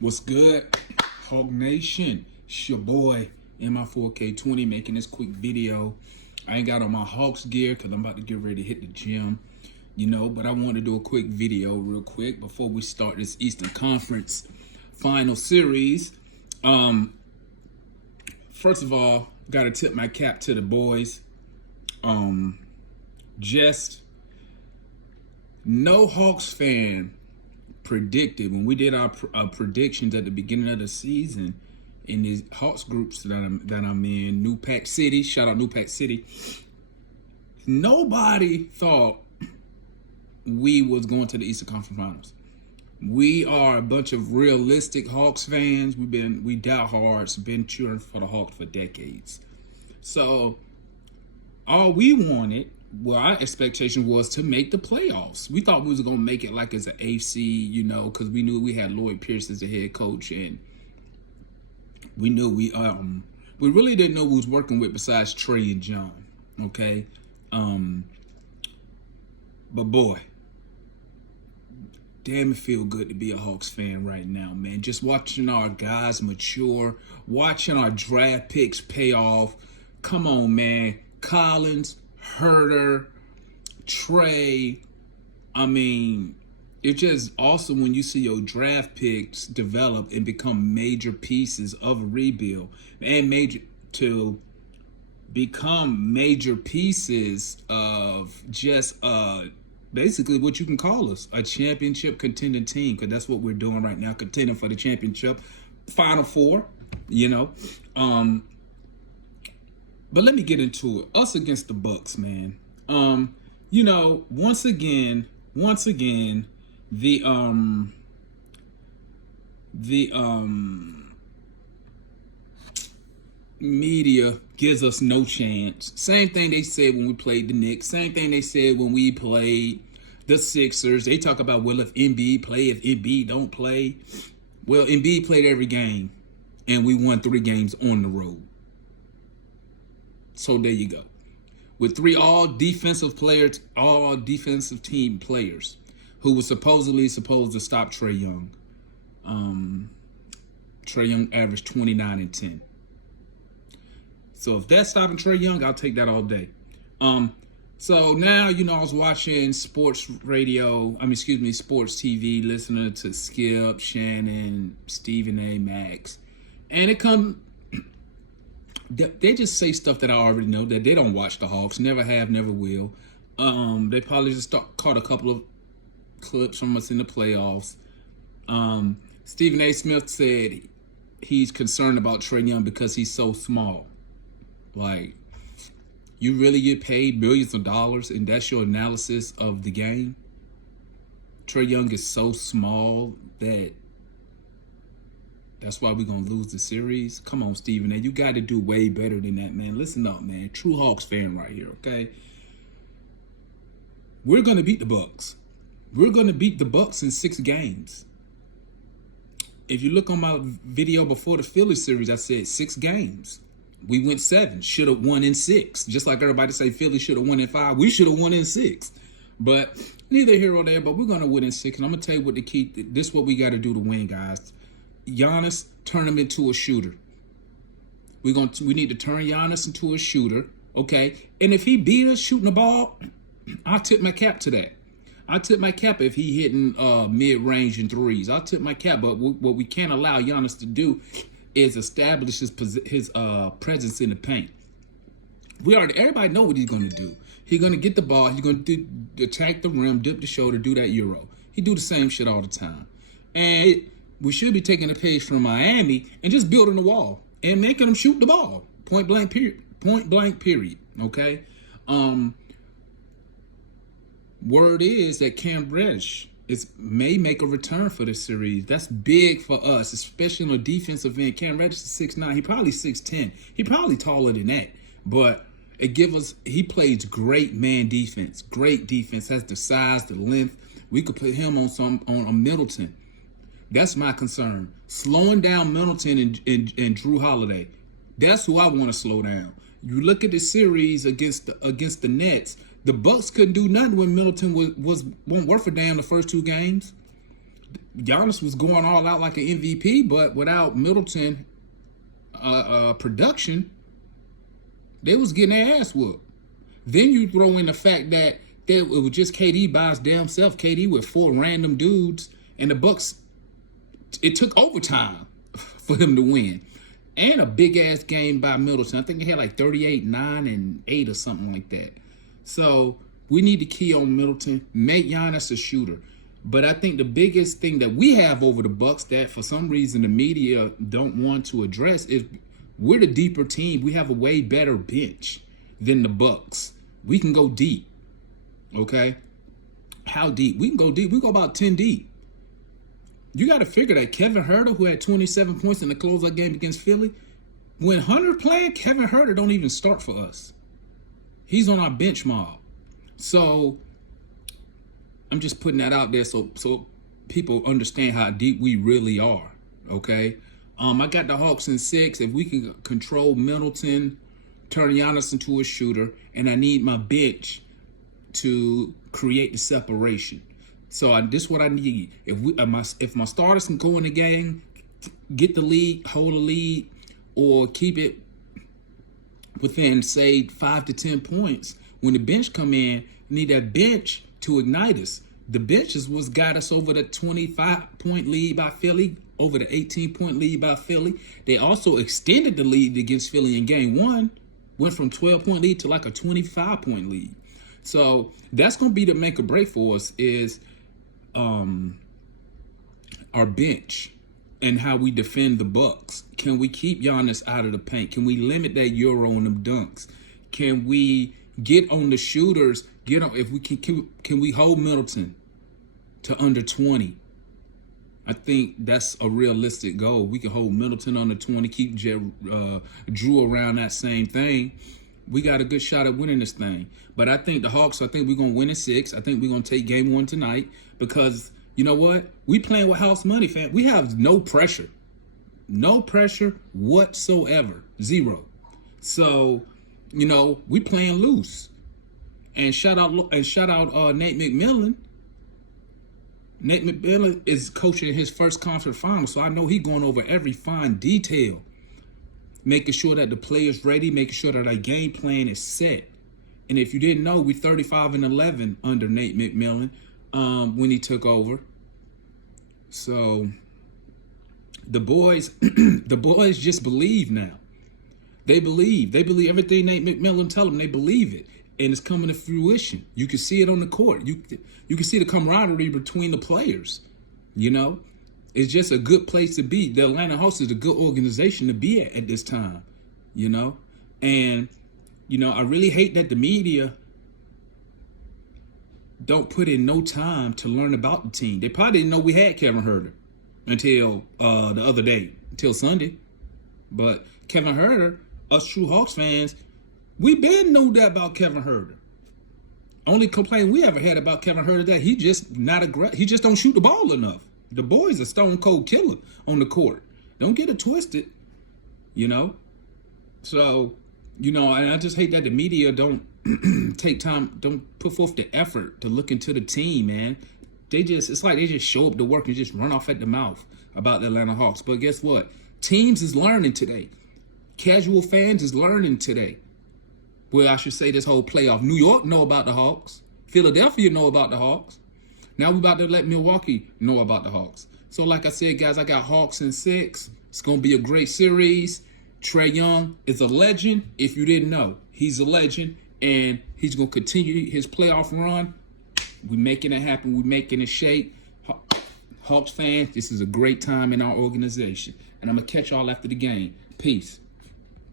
What's good, Hawk Nation? It's your boy MI4K20 making this quick video. I ain't got on my Hawks gear because I'm about to get ready to hit the gym, but I want to do a quick video real quick before we start this Eastern Conference final series. First of all, got to tip my cap to the boys. Just no Hawks fan predicted when we did our predictions at the beginning of the season in these Hawks groups that I'm in, New Pack City, shout out New Pack City. Nobody thought we was going to the Eastern Conference Finals. We are a bunch of realistic Hawks fans. We diehards, been cheering for the Hawks for decades. So all we wanted, well, our expectation was to make the playoffs. We thought we was going to make it like as an AFC, because we knew we had Lloyd Pierce as the head coach, and we knew we really didn't know who was working with besides Trey and John, okay? But boy, damn, it feel good to be a Hawks fan right now, man. Just watching our guys mature, watching our draft picks pay off. Come on, man. Collins, Herter, Trey. I mean, it's just awesome when you see your draft picks develop and become major pieces of a rebuild and become major pieces of just basically what you can call us, a championship contending team, because that's what we're doing right now, contending for the championship, Final Four, But let me get into it. Us against the Bucks, man. Once again, the media gives us no chance. Same thing they said when we played the Knicks. Same thing they said when we played the Sixers. They talk about, well, if Embiid play, if Embiid don't play. Well, Embiid played every game, and we won 3 games on the road. So there you go. With 3 all defensive team players who was supposed to stop Trey Young. Trey Young averaged 29 and 10. So if that's stopping Trey Young, I'll take that all day. So now, I was watching sports TV, listening to Skip, Shannon, Stephen A, Max. And they just say stuff that I already know, that they don't watch the Hawks, never have, never will. They probably just caught a couple of clips from us in the playoffs. Stephen A. Smith said he's concerned about Trey Young because he's so small. Like, you really get paid millions of dollars and that's your analysis of the game? Trey Young is so small that's why we're going to lose the series? Come on, Stephen A. You got to do way better than that, man. Listen up, man. True Hawks fan right here, okay? We're going to beat the Bucks. We're going to beat the Bucks in 6 games. If you look on my video before the Philly series, I said 6 games. We went 7. Should have won in 6. Just like everybody say Philly should have won in 5. We should have won in 6. But neither here or there, but we're going to win in 6. And I'm going to tell you what this is what we got to do to win, guys. Giannis, turn him into a shooter. We need to turn Giannis into a shooter, okay? And if he beat us shooting the ball, I'll tip my cap to that. I'll tip my cap if he hitting mid-range and threes. I'll tip my cap. But what we can't allow Giannis to do is establish his presence in the paint. Everybody know what he's going to do. He's going to get the ball. He's going to attack the rim, dip the shoulder, do that Euro. He do the same shit all the time. And we should be taking a page from Miami and just building a wall and making them shoot the ball. Point blank period. Okay? Word is that Cam Reddish may make a return for this series. That's big for us, especially on the defensive end. Cam Reddish is 6'9". He probably 6'10". He probably taller than that. But he plays great man defense. Great defense. Has the size, the length. We could put him on Middleton. That's my concern. Slowing down Middleton and Drew Holiday. That's who I want to slow down. You look at the series against the Nets. The Bucks couldn't do nothing when Middleton wasn't worth a damn the first 2 games. Giannis was going all out like an MVP, but without Middleton production, they was getting their ass whooped. Then you throw in the fact that it was just KD by his damn self. KD with 4 random dudes, and the Bucks, it took overtime for them to win. And a big-ass game by Middleton. I think they had like 38, 9, and 8 or something like that. So we need to key on Middleton, make Giannis a shooter. But I think the biggest thing that we have over the Bucks that for some reason the media don't want to address is we're the deeper team. We have a way better bench than the Bucks. We can go deep. Okay? How deep? We can go deep. We go about 10 deep. You got to figure that Kevin Huerter, who had 27 points in the closeout game against Philly, when Hunter playing, Kevin Huerter don't even start for us. He's on our bench mob. So I'm just putting that out there so people understand how deep we really are. Okay? I got the Hawks in 6. If we can control Middleton, turn Giannis into a shooter, and I need my bench to create the separation. So this is what I need. If my starters can go in the game, get the lead, hold the lead, or keep it within, say, 5 to 10 points, when the bench come in, you need that bench to ignite us. The bench is what's got us over the 25-point lead by Philly, over the 18-point lead by Philly. They also extended the lead against Philly in game 1, went from 12-point lead to like a 25-point lead. So that's going to be the make or break for us is our bench and how we defend the Bucks. Can we keep Giannis out of the paint? Can we limit that Euro on them dunks? Can we get on the shooters? If we can we hold Middleton to under 20? I think that's a realistic goal. We can hold Middleton under 20, keep Drew around that same thing. We got a good shot at winning this thing. But I think the Hawks, I think we're going to win in 6. I think we're going to take game 1 tonight because, you know what? We playing with house money, fam. We have no pressure. No pressure whatsoever. 0. So, you know, we playing loose. And shout out Nate McMillan. Nate McMillan is coaching his first conference final, so I know he's going over every fine detail, making sure that the player's ready, making sure that our game plan is set. And if you didn't know, we 35-11 under Nate McMillan when he took over. So the boys, the boys just believe now. They believe everything Nate McMillan tell them. They believe it, and it's coming to fruition. You can see it on the court. You can see the camaraderie between the players. You know, it's just a good place to be. The Atlanta Hawks is a good organization to be at this time. You know, and you know I really hate that the media don't put in no time to learn about the team. They probably didn't know we had Kevin Huerter until the other day, until Sunday. But Kevin Huerter, us true Hawks fans, we been know that about Kevin Huerter. Only complaint we ever had about Kevin Huerter that he just not aggressive. He just don't shoot the ball enough. The boy's a stone cold killer on the court. Don't get it twisted, you know. So, you know, and I just hate that the media don't take time, don't put forth the effort to look into the team, man. It's like they just show up to work and just run off at the mouth about the Atlanta Hawks. But guess what? Teams is learning today. Casual fans is learning today. Well, I should say this whole playoff. New York know about the Hawks. Philadelphia know about the Hawks. Now we're about to let Milwaukee know about the Hawks. So like I said, guys, I got Hawks in 6. It's going to be a great series. Trae Young is a legend. If you didn't know, he's a legend. And he's going to continue his playoff run. We're making it happen. We're making it shake. Hawks fans, this is a great time in our organization. And I'm going to catch y'all after the game. Peace.